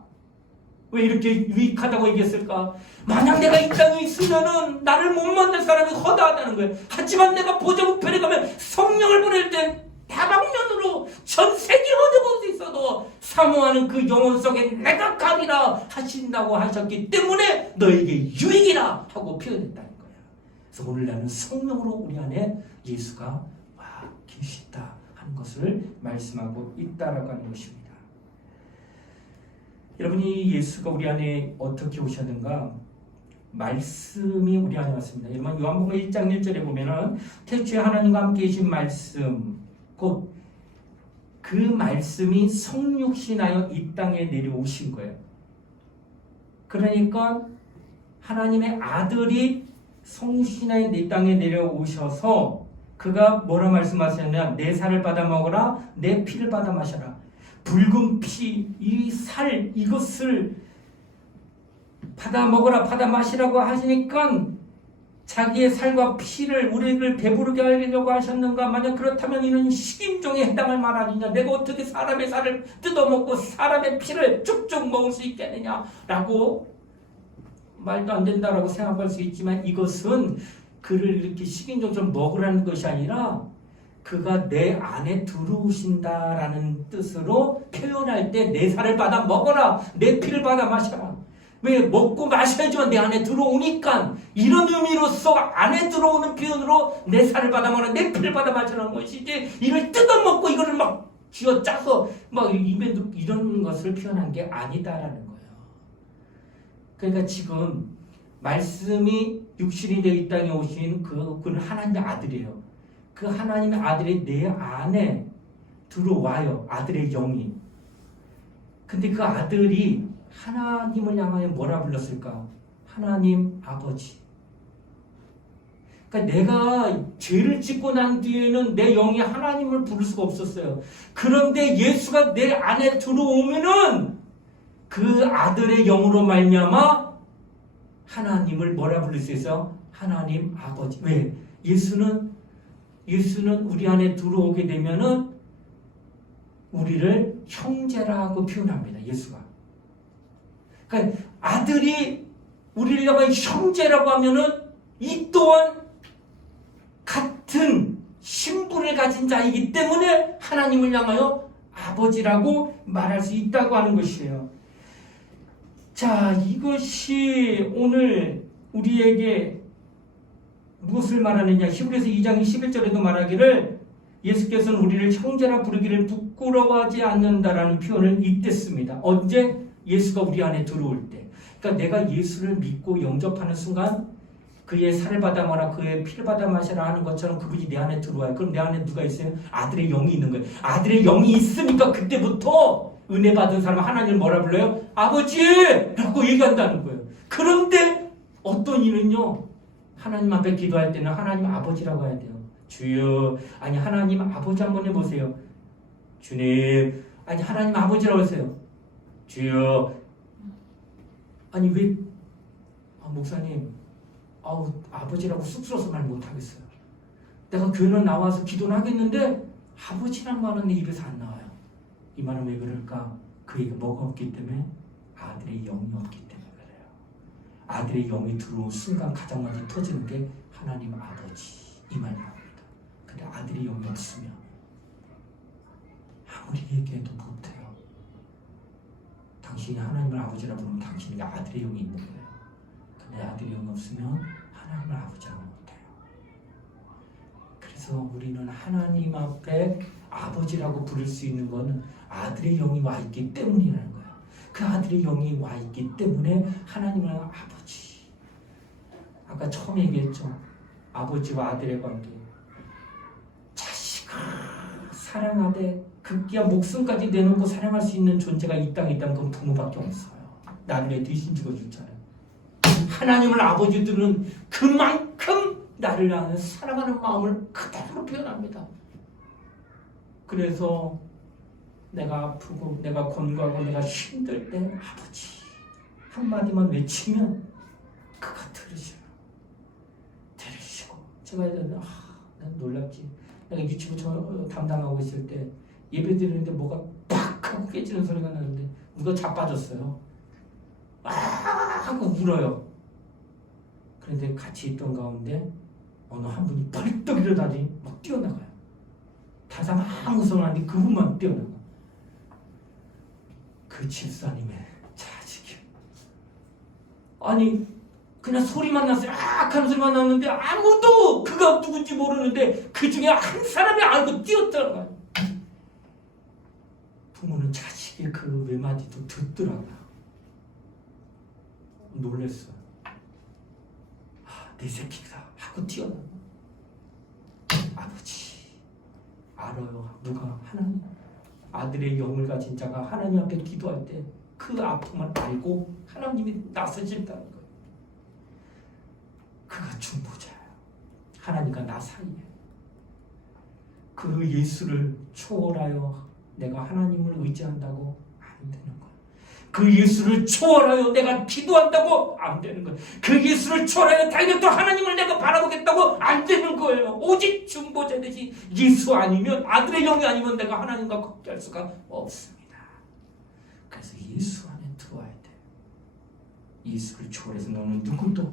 왜 이렇게 유익하다고 얘기했을까? 만약 내가 이 땅에 있으면은 나를 못 만날 사람이 허다하다는 거예요. 하지만 내가 보좌 우편에 가면 성령을 보낼 땐 다방면으로 전 세계 어디 곳에 있어도 사모하는 그 영혼 속에 내가 가리라 하신다고 하셨기 때문에 너에게 유익이라 하고 표현했다는 거예요. 그래서 오늘 나는 성령으로 우리 안에 예수가 와 계시다 하는 것을 말씀하고 있다라고 하는 것입니다. 여러분이 예수가 우리 안에 어떻게 오셨는가? 말씀이 우리 안에 왔습니다. 여러분 요한복음 1장 1절에 보면은 태초에 하나님과 함께 계신 말씀 곧 그 말씀이 성육신하여 이 땅에 내려오신 거예요. 그러니까 하나님의 아들이 성신의 내 땅에 내려오셔서 그가 뭐라 말씀하셨냐? 내 살을 받아 먹어라, 내 피를 받아 마셔라. 붉은 피, 이 살, 이것을 받아 먹어라, 받아 마시라고 하시니까 자기의 살과 피를 우리를 배부르게 하려고 하셨는가? 만약 그렇다면 이는 식인종에 해당할 말하느냐? 내가 어떻게 사람의 살을 뜯어먹고 사람의 피를 쭉쭉 먹을 수 있겠느냐? 라고 말도 안 된다라고 생각할 수 있지만 이것은 그를 이렇게 식인종처럼 먹으라는 것이 아니라 그가 내 안에 들어오신다라는 뜻으로 표현할 때 내 살을 받아 먹어라, 내 피를 받아 마셔라. 왜? 먹고 마셔야지만 내 안에 들어오니까 이런 의미로서 안에 들어오는 표현으로 내 살을 받아 먹어라, 내 피를 받아 마시라는 것이지 이걸 뜯어먹고 이거를 막 쥐어짜서 막 입에 넣고 이런 것을 표현한 게 아니다라는 거예요. 그러니까 지금 말씀이 육신이 되어 이 땅에 오신 그는 하나님의 아들이에요. 그 하나님의 아들이 내 안에 들어와요. 아들의 영이. 근데 그 아들이 하나님을 향하여 뭐라 불렀을까? 하나님 아버지. 그러니까 내가 죄를 짓고 난 뒤에는 내 영이 하나님을 부를 수가 없었어요. 그런데 예수가 내 안에 들어오면은 그 아들의 영으로 말미암아 하나님을 뭐라 부를 수 있어요? 하나님 아버지. 왜? 예수는 우리 안에 들어오게 되면은 우리를 형제라고 표현합니다. 예수가. 그러니까 아들이 우리를 향하여 형제라고 하면은 이 또한 같은 신분을 가진 자이기 때문에 하나님을 향하여 아버지라고 말할 수 있다고 하는 것이에요. 자, 이것이 오늘 우리에게 무엇을 말하느냐? 히브리서 2장 11절에도 말하기를 예수께서는 우리를 형제라 부르기를 부끄러워하지 않는다라는 표현을 이때습니다. 언제? 예수가 우리 안에 들어올 때. 그러니까 내가 예수를 믿고 영접하는 순간 그의 살을 받아 먹어라, 그의 피를 받아 마시라 하는 것처럼 그분이 내 안에 들어와요. 그럼 내 안에 누가 있어요? 아들의 영이 있는 거예요. 아들의 영이 있으니까 그때부터 은혜 받은 사람 하나님을 뭐라 불러요? 아버지라고 얘기한다는 거예요. 그런데 어떤 이는요, 하나님 앞에 기도할 때는 하나님 아버지라고 해야 돼요. 주여, 아니 하나님 아버지 한번 해보세요. 주님, 아니 하나님 아버지라고 하세요. 주여, 아니 왜 목사님, 아버지라고 쑥스러워서 말 못하겠어요. 내가 교회는 나와서 기도는 하겠는데 아버지란 말은 내 입에서 안 나와요. 이 말은 왜 그럴까? 그에게 뭐가 없기 때문에? 아들의 영이 없기 때문에 그래요. 아들의 영이 들어온 순간 가장 먼저 터지는 게 하나님 아버지, 이 말이 나옵니다. 근데 아들의 영이 없으면 아무리 얘기해도 못해요. 당신이 하나님을 아버지라 부르면 당신에게 아들의 영이 있는 거예요. 근데 아들의 영이 없으면 하나님을 아버지라고 못해요. 그래서 우리는 하나님 앞에 아버지라고 부를 수 있는 것은 아들의 영이 와 있기 때문이라는 거예요. 그 아들의 영이 와 있기 때문에 하나님을 아버지. 아까 처음 얘기했죠. 아버지와 아들의 관계. 자식을 사랑하되 극기야 목숨까지 내놓고 사랑할 수 있는 존재가 이 땅에 있다면 그건 부모밖에 없어요. 나를 왜 대신 죽어줬잖아요. 하나님을 아버지들은 그만큼 나를 향해 사랑하는 마음을 그대로 표현합니다. 그래서 내가 아프고 내가 권고하고 내가 힘들 때 아버지 한마디만 외치면 그가 들으시고 제가 난 놀랍지. 내가 유치부 담당하고 있을 때 예배 드리는데 뭐가 팍 하고 깨지는 소리가 나는데 누가 자빠졌어요. 아 하고 울어요. 그런데 같이 있던 가운데 어느 한 분이 벌떡 일어나더니 막 뛰어나가요. 다른 사람 아무 소리 안 하는데 그분만 뛰어나가. 그 집사님의 자식이 아니 그냥 소리만 났어요. 악 하는 소리만 났는데 아무도 그가 누군지 모르는데 그 중에 한 사람이 알고 뛰어들어가요. 부모는 자식의 그 외마디도 듣더라고요. 놀랬어요. 내 새끼다 하고 뛰어나가. 아버지 알아요. 누가? 하나님. 아들의 영을 가진 자가 하나님 앞에 기도할 때 그 아픔을 알고 하나님이 나서신다는 거예요. 그가 중보자예요. 하나님과 나 사이에 그 예수를 초월하여 내가 하나님을 의지한다고 안 되는 거예요. 그 예수를 초월하여 내가 기도한다고 안 되는 거예요. 그 예수를 초월하여 다이어트 하나님을 내가 바라보겠다고 안 되는 거예요. 오직 중보자 되시 예수 아니면, 아들의 영이 아니면 내가 하나님과 거래할 수가 없습니다. 그래서 예수 안에 들어와야 돼. 예수를 초월해서 너는 누구도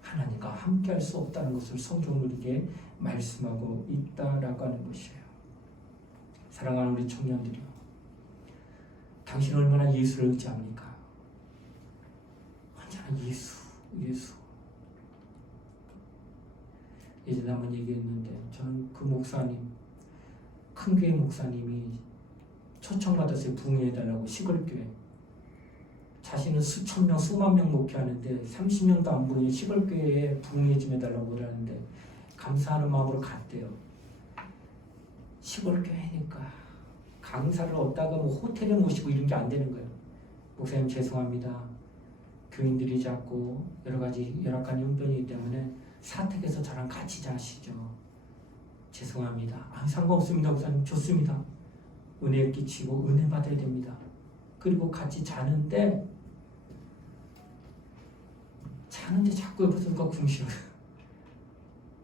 하나님과 함께할 수 없다는 것을 성경은 우리에게 말씀하고 있다라고 하는 것이에요. 사랑하는 우리 청년들이요, 당신은 얼마나 예수를 의지합니까? 언제나 예수. 예전에 한번 얘기했는데, 저는 그 목사님, 큰 교회 목사님이 초청받았어요. 부흥해달라고. 시골교회. 자신은 수천 명, 수만 명 목회하는데 30명도 안 보이는 시골교회에 부흥회 좀 해달라고 그러는데 감사하는 마음으로 갔대요. 시골교회니까 강사를 얻다가 뭐 호텔에 모시고 이런 게 안 되는 거예요. 목사님 죄송합니다. 교인들이 자꾸 여러 가지 열악한 용변이기 때문에 사택에서 저랑 같이 자시죠. 죄송합니다. 상관없습니다. 목사님 좋습니다. 은혜 끼치고 은혜 받아야 됩니다. 그리고 같이 자는데 자꾸 옆에서 누가 궁시렁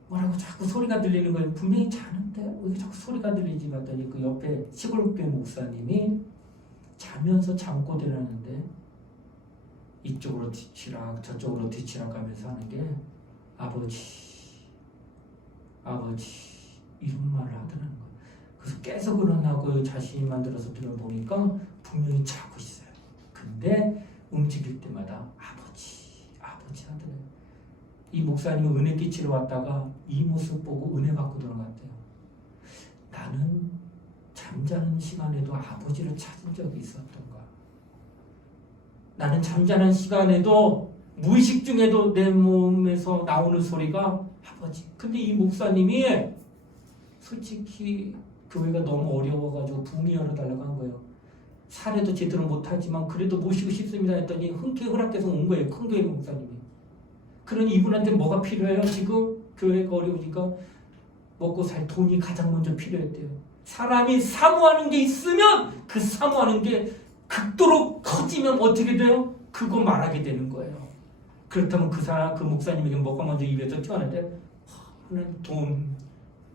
뭐라고 자꾸 소리가 들리는 거예요. 분명히 자는데 왜 자꾸 소리가 들리지 봤더니 그 옆에 시골교회 목사님이 자면서 잠꼬대를 하는데 이쪽으로 뒤치락 저쪽으로 뒤치락 하면서 하는 게 아버지 이런 말을 하더라는 거예요. 그래서 계속 일어나고 자신이 만들어서 들어보니까 분명히 자고 있어요. 근데 움직일 때마다 아버지 하더래요. 이 목사님은 은혜 끼치러 왔다가 이 모습 보고 은혜 받고 돌아갔대요. 나는 잠자는 시간에도 아버지를 찾은 적이 있었던가. 나는 잠자는 시간에도 무의식 중에도 내 몸에서 나오는 소리가 아버지. 근데 이 목사님이 솔직히 교회가 너무 어려워가지고 부흥회 열어달라고 한 거예요. 사례도 제대로 못하지만 그래도 모시고 싶습니다 했더니 흔쾌히 허락돼서 온 거예요. 큰 교회 목사님이. 그러니 이분한테 뭐가 필요해요? 지금 교회가 어려우니까 먹고 살 돈이 가장 먼저 필요했대요. 사람이 사모하는 게 있으면 그 사모하는 게 극도로 커지면 어떻게 돼요? 그거 말하게 되는 거예요. 그렇다면 그 목사님에게 뭐가 먼저 입에서 튀어나는데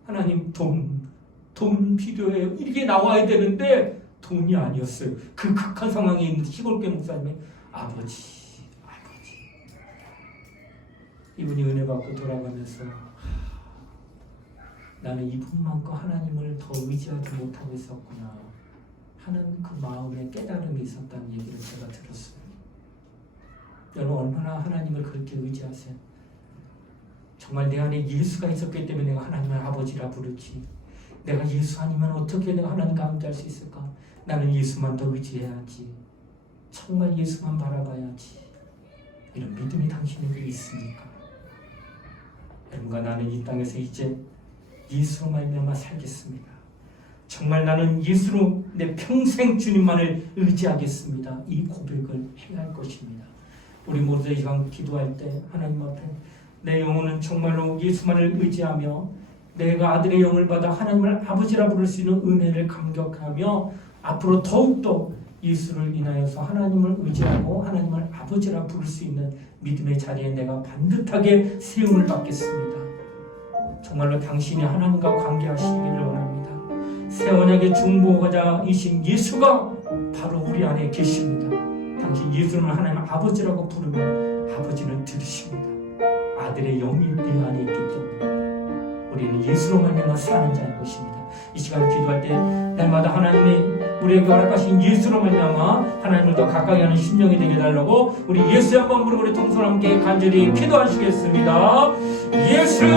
하나님 돈 필요해요. 이게 나와야 되는데 돈이 아니었어요. 그 극한 상황에 있는 시골교회 목사님이 아버지 이분이 은혜 받고 돌아가면서 나는 이분만큼 하나님을 더 의지하지 못하고 있었구나 하는 그 마음에 깨달음이 있었다는 얘기를 제가 들었어요. 여러분 얼마나 하나님을 그렇게 의지하세요? 정말 내 안에 예수가 있었기 때문에 내가 하나님을 아버지라 부르지. 내가 예수 아니면 어떻게 내가 하나님과 함께할 수 있을까? 나는 예수만 더 의지해야지. 정말 예수만 바라봐야지. 이런 믿음이 당신에게 있습니까? 여러분과 나는 이 땅에서 이제 예수로 말미암아 살겠습니다. 정말 나는 예수로 내 평생 주님만을 의지하겠습니다. 이 고백을 해야 할 것입니다. 우리 모두 이방 기도할 때 하나님 앞에 내 영혼은 정말로 예수만을 의지하며 내가 아들의 영을 받아 하나님을 아버지라 부를 수 있는 은혜를 감격하며 앞으로 더욱더 예수를 인하여서 하나님을 의지하고 하나님을 아버지라 부를 수 있는 믿음의 자리에 내가 반듯하게 세움을 받겠습니다. 정말로 당신이 하나님과 관계하시기를 원합니다. 새 언약의 중보자이신 예수가 바로 우리 안에 계십니다. 당신 예수를 하나님 아버지라고 부르면 아버지는 들으십니다. 아들의 영이 내 안에 있기 때문에 우리는 예수로 말미암아 사는 자인 것입니다. 이 시간 기도할 때 날마다 하나님이 우리에게 허락하신 예수로 말미암아 하나님을 더 가까이 하는 심령이 되게 해달라고 우리 예수 한번 부르고 우리 동서 함께 간절히 기도하시겠습니다. 예수여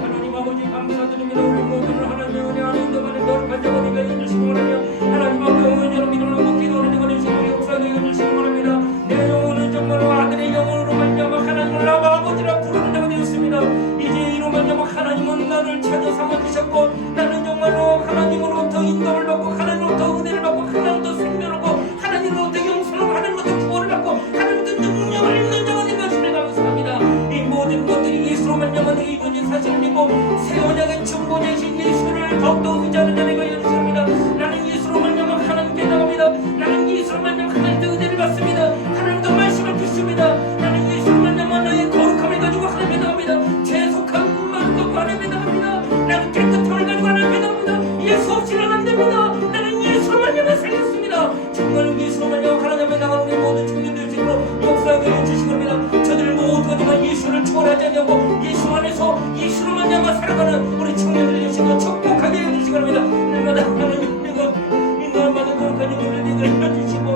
하나님 아버지 감사드립니다. 우리 모두를 하나님의 은혜 안에 인도하는 거룩한 자가 되게 해주시기 원하며 하나님 앞에 응원으로 믿음으로 기도하는 자가 되시고 역사되게 해주시기 원합니다. 내 영혼은 정말로 아들의 영혼으로 말미암아 하나님을 아버지라 부르는 자가 되었습니다. 이제 이로 말미암아 하나님은 나를 찾아 삼아주셨고 나는 정말로 하나님으로부터 인도를 받고 하나님으로부터 은혜를 받고 더욱더 의지하는 자들이 되게 주십니다. 나는 예수로 말미암아 하나님께 나옵니다. 나는 예수로 말미암아 하나님께 은혜를 받습니다. 하나님도 말씀을 주십니다. 나는 예수로 말미암아 나의 거룩함을 가지고 하나님께 나옵니다. 죄 속한 뿐만 갖고 하나님께 나옵니다. 나는 깨끗함을 가지고 하나님께 나옵니다. 예수 없이는 안 됩니다. 나는 예수로 말미암아 살겠습니다. 정말 예수로 말미암아 하나님께 나가는 우리 모든 청년들 지금으로 역사하게 해주시기 바랍니다. 저들 모두가 정말 예수를 초월하지 않냐고 예수 안에서 예수로 말미암아 살아가는 우리 청년들이 되시고 축복하게 해주시기 바랍니다. 날마다 하나님 인간만은 거룩한 영혼을 해주시고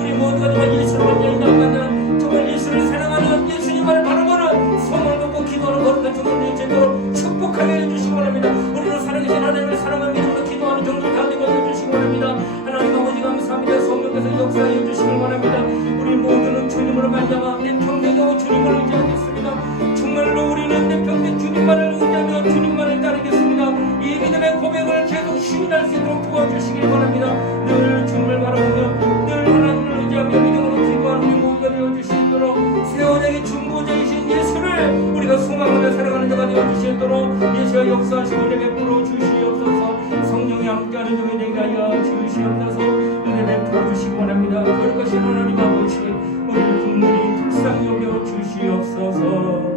우리 모두가 정말 예수로 말미암아 정말 예수를 사랑하는 예수님을 바라보는 소망을 갖고 기도하는 거룩한 청년들이 되도록 축복하게 해주시기 바랍니다. 우리를 살아계신 하나님을 사랑하는 믿음으로 기도하는 정도 가운데 해주시기 바랍니다. 하나님 아버지 감사합니다. 성령께서 역사해 주시기 바랍니다. 우리 모두는 주님으로 말미암아 내 평생하고 주님을 의지하겠습니다. 정말로 우리는 내 평생 주님만을 의지하며 주님만을 따르겠습니다. 이 믿음의 고백을 계속 시인할 수 있도록 도와주시길 바랍니다. 늘 주님을 바라보며 늘 하나님을 의지하며 믿음으로 기도하는 우리 모두가 되어주시도록 세원에게 중보자이신 예수를 우리가 소망하며 살아가는 자가 되어주시도록 예수가 역사하시고 은혜 베풀어 주시옵소서. 성령이 함께하는 종이 되게 하여 주시옵소서. 은혜 베풀어 주시기 바랍니다. 거룩하신 하나님 아버지 우리를 국물이 불쌍히 여겨 주시옵소서.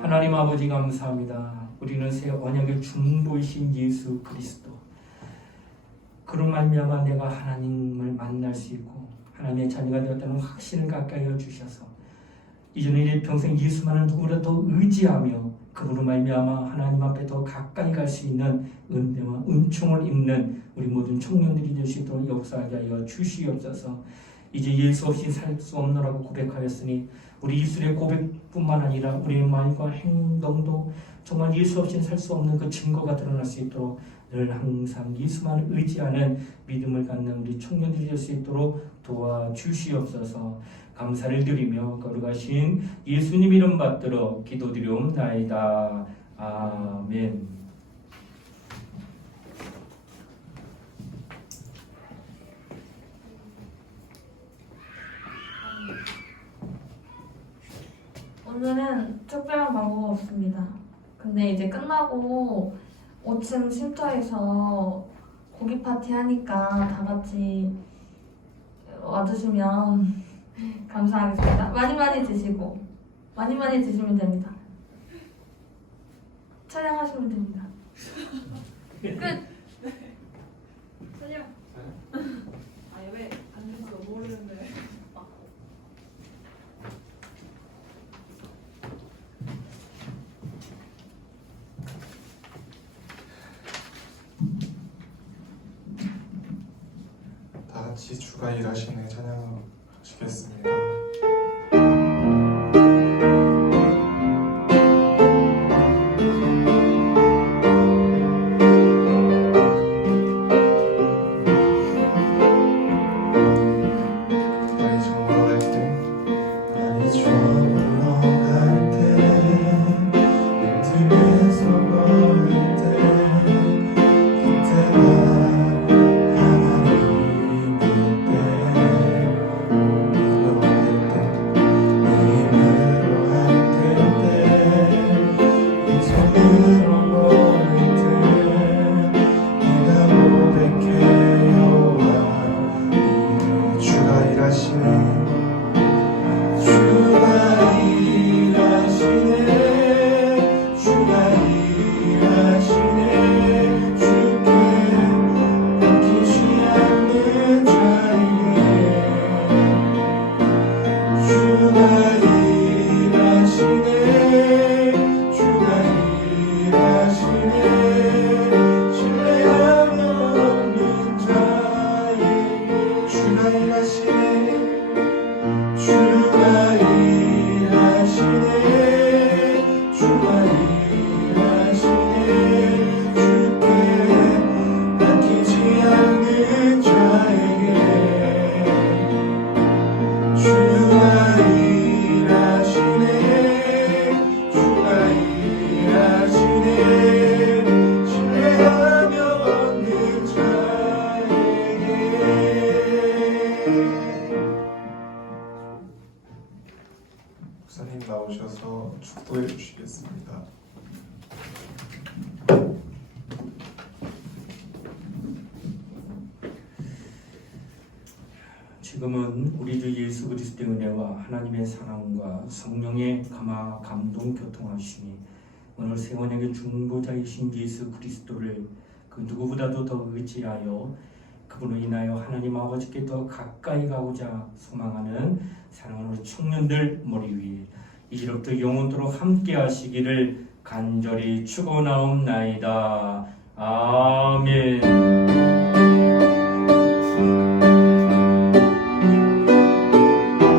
하나님 아버지 감사합니다. 우리는 새 언약의 중보이신 예수 그리스도 그로 말미암아 내가 하나님을 만날 수 있고 하나님의 자녀가 되었다는 확신을 가까이 주셔서 이제는 일평생 예수만을 누구라도 의지하며 그로 말미암아 하나님 앞에 더 가까이 갈 수 있는 은혜와 은총을 입는 우리 모든 청년들이 될 수 있도록 역사하게 하여 주시옵소서. 이제 예수 없이 살 수 없노라고 고백하였으니 우리 입술의 고백뿐만 아니라 우리의 말과 행동도 정말 예수 없이는 살 수 없는 그 증거가 드러날 수 있도록 늘 항상 예수만을 의지하는 믿음을 갖는 우리 청년들이 될 수 있도록 도와주시옵소서. 감사를 드리며 거룩하신 예수님 이름 받들어 기도드리옵나이다. 아멘. 오늘은 특별한 광고가 없습니다. 근데 이제 끝나고 5층 쉼터에서 고기 파티 하니까 다 같이 와주시면 감사하겠습니다. 많이 드시고 많이 드시면 됩니다. 촬영하시면 됩니다. 끝. 촬영. 아니 왜 안 됐어 모르는데. 다 같이 주가 일하시네 찬양하시겠습니다. 지금은 우리 주 예수 그리스도의 은혜와 하나님의 사랑과 성령의 감화 감동 교통하심이 오늘 세원에게 중보자이신 예수 그리스도를 그 누구보다도 더 의지하여 그분으로 인하여 하나님 아버지께 더 가까이 가고자 소망하는 사랑하는 청년들 머리 위에 이제부터 영원토록 함께 하시기를 간절히 축원하옵나이다. 아멘.